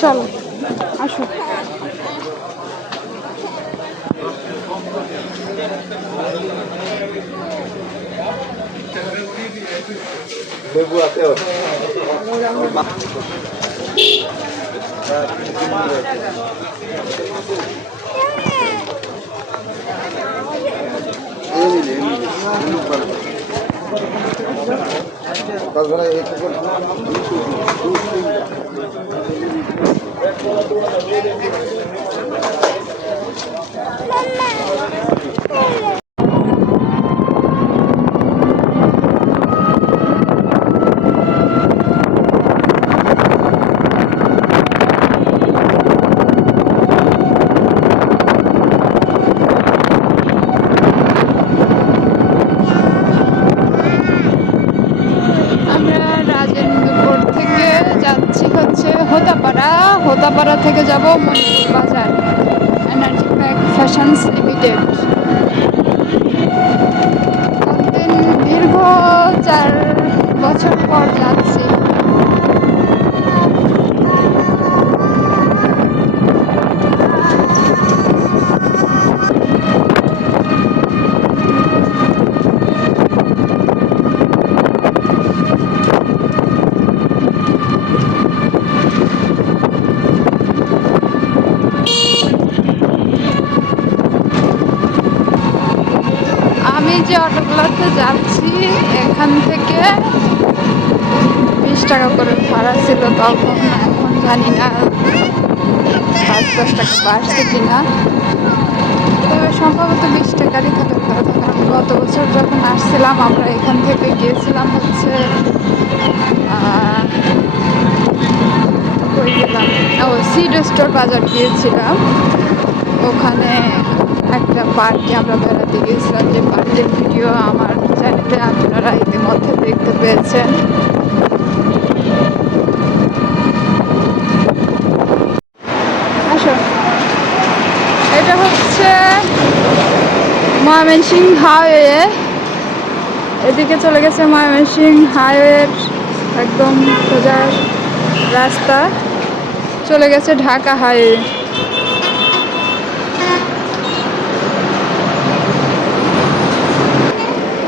চলো আসো। লেবু আছে হোতাপাড়া থেকে যাব মণিপুর বাজার, এনার্জি প্যাক ফ্যাশনস লিমিটেড। কতদিন দীর্ঘ 4 বছর পর যাচ্ছি। আমি যে অটোগুলোতে যাচ্ছি এখান থেকে 20 টাকা করে ভাড়া ছিল তখন, এখন জানি না 5-10 টাকা বাড়ছে কিনা, তবে সম্ভবত 20 টাকারই থাকার কথা। কারণ গত বছর যখন আসছিলাম আমরা এখান থেকে গিয়েছিলাম হচ্ছে সিড স্টোর বাজার গিয়েছিলাম। ওখানে একটা পার্কে আমরা বেড়াতে গিয়েছিলাম, যে পার্কের ভিডিও আমার চ্যানেলে আপনারা ইতিমধ্যে দেখতে পেয়েছেন। আসো, এটা হচ্ছে ময়মনসিংহ হাইওয়ে। এদিকে চলে গেছে ময়মনসিংহ হাইওয়ের একদম সোজা রাস্তা, চলে গেছে ঢাকা হাইওয়ে।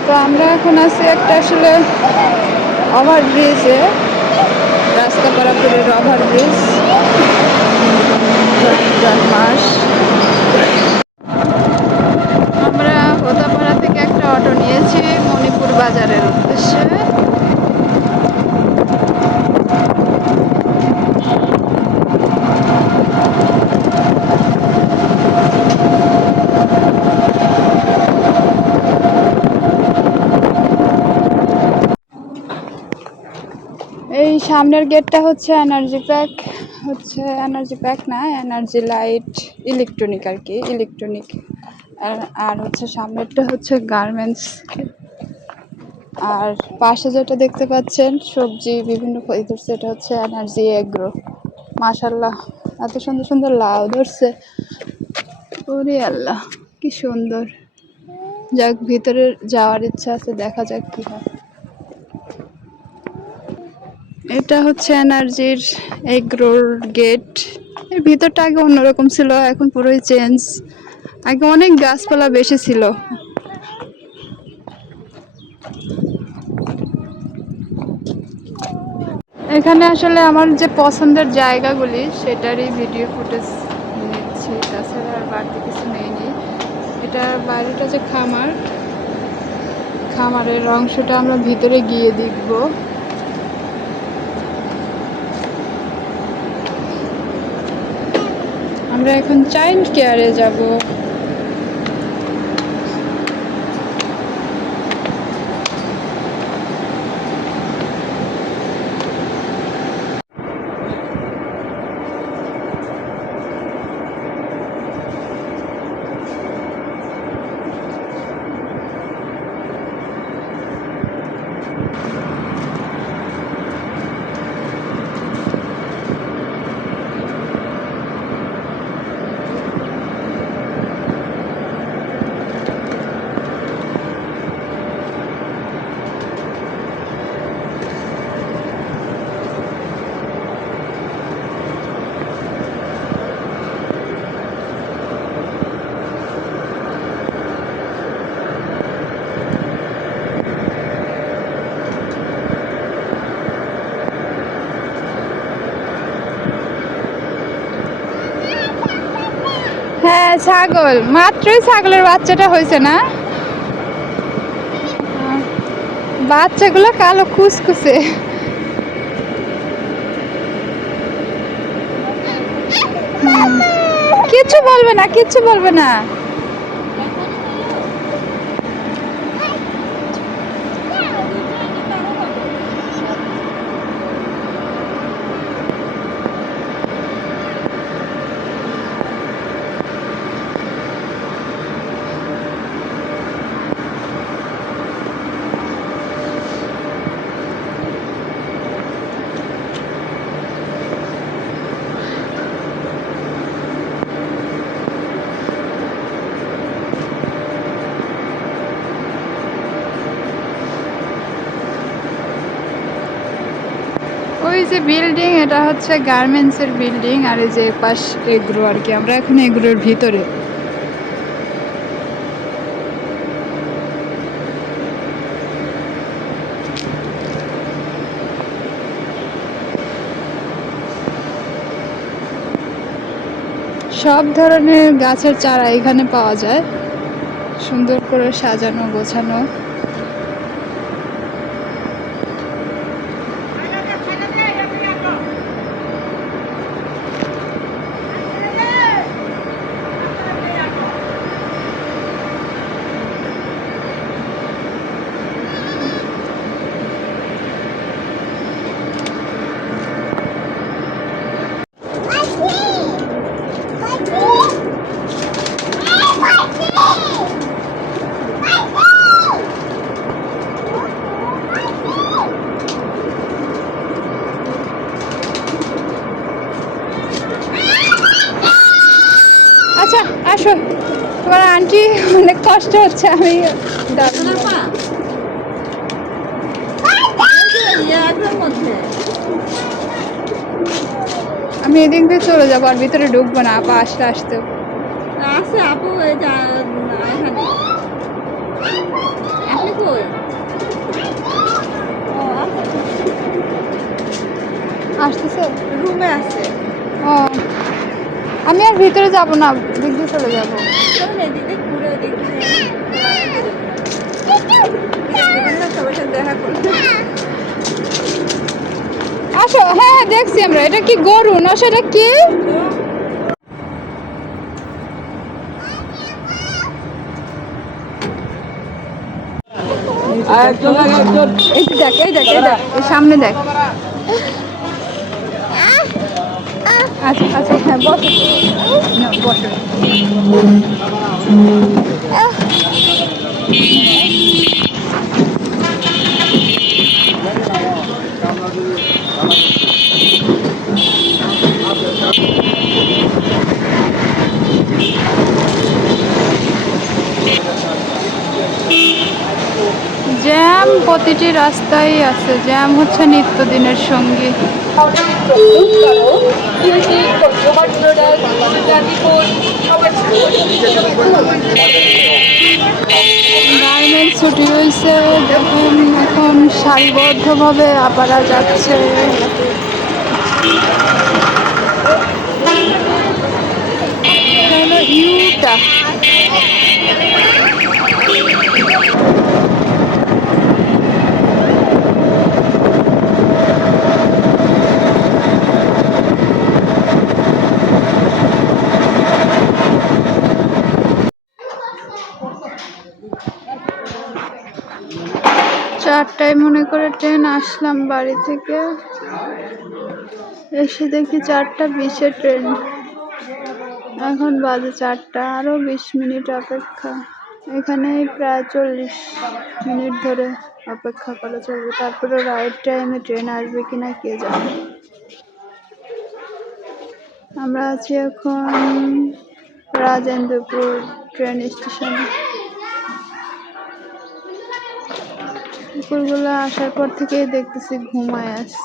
তো আমরা এখন আছি একটা আসলে ওভারব্রিজে, রাস্তা পারাপুরের ওভারব্রিজ মাস। আমরা হোতাপাড়া থেকে একটা অটো নিয়েছি মণিপুর বাজারের উদ্দেশ্যে। এই সামনের গেটটা হচ্ছে এনার্জি প্যাক, না এনার্জি লাইট ইলেকট্রনিক আর কি, ইলেকট্রনিক। আর হচ্ছে সামনেরটা হচ্ছে গার্মেন্টস। আর পাশে যেটা দেখতে পাচ্ছেন সবজি বিভিন্ন ধরছে, এটা হচ্ছে এনার্জি এগ্রো। মাশাল্লাহ, এত সুন্দর সুন্দর লাউ ধরছে, ওরে আল্লাহ কি সুন্দর। যাক, ভিতরে যাওয়ার ইচ্ছা আছে, দেখা যাক কি হয়। এটা হচ্ছে এনার্জির এগ্রোর গেট। এর ভিতরটা আগে অন্যরকম ছিল, এখন পুরোই চেঞ্জ। আগে অনেক গাছপালা বেশি ছিল। এখানে আসলে আমার যে পছন্দের জায়গাগুলি সেটারই ভিডিও ফুটেজ নিচ্ছি, তাছাড়া আর বাড়তি কিছু নেইনি। এটার বাইরেটা যে খামারের অংশটা আমরা ভিতরে গিয়ে দেখব। আমরা এখন চাইল্ড কেয়ারে যাব। হ্যাঁ ছাগল, মাত্রই ছাগলের বাচ্চাটা হয়েছে না? বাচ্চাগুলো কালো কুচকুচে। কিচ্ছু বলবে না, কিচ্ছু বলবে না। ওই যে বিল্ডিং, এটা হচ্ছে গার্মেন্টসের বিল্ডিং, আর এই যে পাশ এগ্রো আর কি। আমরা এখন এগ্রোর ভিতরে। সব ধরনের গাছের চারা এখানে পাওয়া যায়, সুন্দর করে সাজানো গোছানো। আচ্ছা আসো, তোমার আন্টি অনেক কষ্ট হচ্ছে। আমি আমি এদিক দিয়ে চলে যাবো, আর ভিতরে ঢুকবো না। আপা আসতে আসতে আছে আপু, এই যে এখানে আপনি কই? ও আসতেছে, রুমে আছে। ও আমি আর ভিতরে যাব না, দিক দিয়ে চলে যাবো। চলুন এদিকে ঘুরে দেখি, সবার সাথে দেখা করতে। আসো। হ্যাঁ হ্যাঁ দেখছি আমরা। এটা কি গরু না? সেটা কি? এই যে দেখ, এই দেখ, এই দেখ, এই সামনে দেখ। আচ্ছা আচ্ছা, হ্যাঁ বসো না, বসো। জ্যাম প্রতিটি রাস্তায় আছে, জ্যাম হচ্ছে নিত্যদিনের সঙ্গী। গার্মেন্টস ছুটি হয়েছে, দেখুন এখন সারিবদ্ধভাবে আপারা যাচ্ছে। হলো ইউটা। চারটায় মনে করে ট্রেন, আসলাম বাড়ি থেকে, এসে দেখি 4:20-এ ট্রেন। এখন বাজে 4টা, আরও 20 মিনিট অপেক্ষা। এখানে প্রায় 40 মিনিট ধরে অপেক্ষা করা চলবে, তারপরে রাইট টাইমে ট্রেন আসবে কিনা কে জানে। আমরা আছি এখন রাজেন্দ্রপুর ট্রেন স্টেশনে। কুকুরগুলো আসার পর থেকেই দেখতেছি ঘুমায় আছে।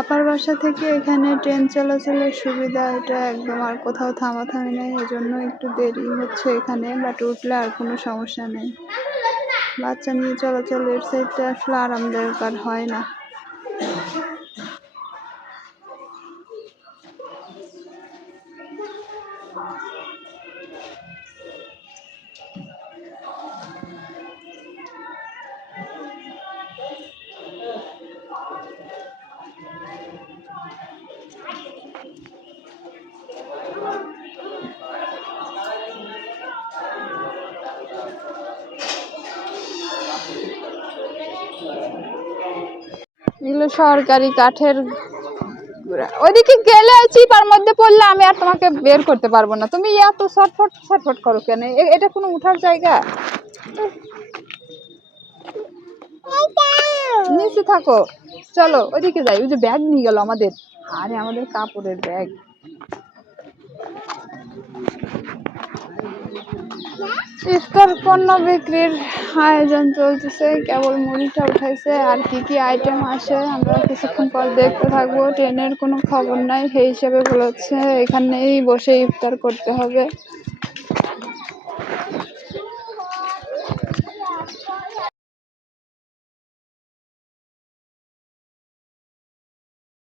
আপার বাসা থেকে এখানে ট্রেন চলাচলের সুবিধা, এটা একদম, আর কোথাও থামাথামি নেই, এজন্য একটু দেরি হচ্ছে এখানে, বাট উঠলে আর কোনো সমস্যা নেই। বাচ্চা নিয়ে চলাচলের সাইডটা আসলে আরামদায়ক আর হয় না। এগুলো সরকারি কাঠের গুঁড়া। ওইদিকে গেলে চিপার মধ্যে পড়লে আমি আর তোমাকে বের করতে পারবো না। তুমি এত ছটফট ছটফট করো কেন? এটা কোনো উঠার জায়গা? নিচে থাকো, চলো ওইদিকে যাই। ওই যে ব্যাগ নিয়ে গেল আমাদের, আরে আমাদের কাপড়ের ব্যাগ। ইফতার পণ্য বিক্রির আয়োজন চলতেছে, কেবল মুড়িটা উঠাইছে। আর কি কি আইটেম আসে আমরা কিছুক্ষণ পর দেখতে থাকবো। ট্রেনের কোনো খবর নাই, সেই হিসেবে বলেছে এখানেই বসে ইফতার করতে হবে।